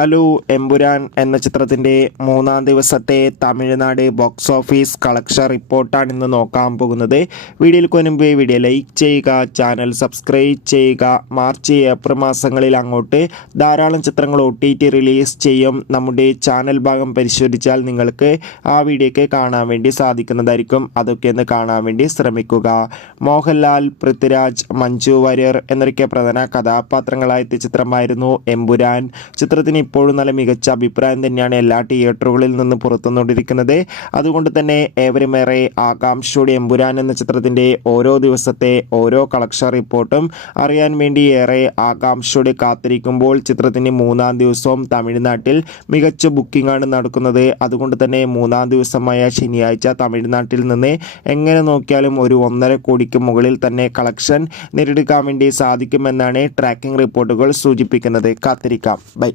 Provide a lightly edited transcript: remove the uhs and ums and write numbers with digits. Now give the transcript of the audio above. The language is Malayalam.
ഹലോ എമ്പുരാൻ എന്ന ചിത്രത്തിൻ്റെ മൂന്നാം ദിവസത്തെ തമിഴ്നാട് ബോക്സ് ഓഫീസ് കളക്ഷൻ റിപ്പോർട്ടാണ് ഇന്ന് നോക്കാൻ പോകുന്നത്. വീഡിയോയിൽ മുൻപ് വീഡിയോ ലൈക്ക് ചെയ്യുക, ചാനൽ സബ്സ്ക്രൈബ് ചെയ്യുക. മാർച്ച് ഏപ്രിൽ മാസങ്ങളിൽ അങ്ങോട്ട് ധാരാളം ചിത്രങ്ങൾ OTT റിലീസ് ചെയ്യും. നമ്മുടെ ചാനൽ ഭാഗം പരിശോധിച്ചാൽ നിങ്ങൾക്ക് ആ വീഡിയോയ്ക്ക് കാണാൻ വേണ്ടി സാധിക്കുന്നതായിരിക്കും. അതൊക്കെ ഒന്ന് കാണാൻ വേണ്ടി ശ്രമിക്കുക. മോഹൻലാൽ, പൃഥ്വിരാജ്, മഞ്ജു വാര്യർ എന്നൊക്കെ പ്രധാന കഥാപാത്രങ്ങളായ ചിത്രമായിരുന്നു എമ്പുരാൻ. ചിത്രത്തിന് ഇപ്പോഴും നല്ല മികച്ച അഭിപ്രായം തന്നെയാണ് എല്ലാ തിയേറ്ററുകളിൽ നിന്ന് പുറത്തുവന്നുകൊണ്ടിരിക്കുന്നത്. അതുകൊണ്ട് തന്നെ ഏവരുമേറെ ആകാംക്ഷയോടെ എമ്പുരാൻ എന്ന ചിത്രത്തിൻ്റെ ഓരോ ദിവസത്തെ ഓരോ കളക്ഷൻ റിപ്പോർട്ടും അറിയാൻ വേണ്ടി ഏറെ ആകാംക്ഷയോടെ കാത്തിരിക്കുമ്പോൾ ചിത്രത്തിന് മൂന്നാം ദിവസവും തമിഴ്നാട്ടിൽ മികച്ച ബുക്കിംഗ് ആണ് നടക്കുന്നത്. അതുകൊണ്ട് തന്നെ മൂന്നാം ദിവസമായ ശനിയാഴ്ച തമിഴ്നാട്ടിൽ നിന്ന് എങ്ങനെ നോക്കിയാലും ഒരു 1.5 കോടിക്ക് മുകളിൽ തന്നെ കളക്ഷൻ നേടിയെടുക്കാൻ വേണ്ടി സാധിക്കുമെന്നാണ് ട്രാക്കിംഗ് റിപ്പോർട്ടുകൾ സൂചിപ്പിക്കുന്നത്. കാത്തിരിക്കാം. ബൈ.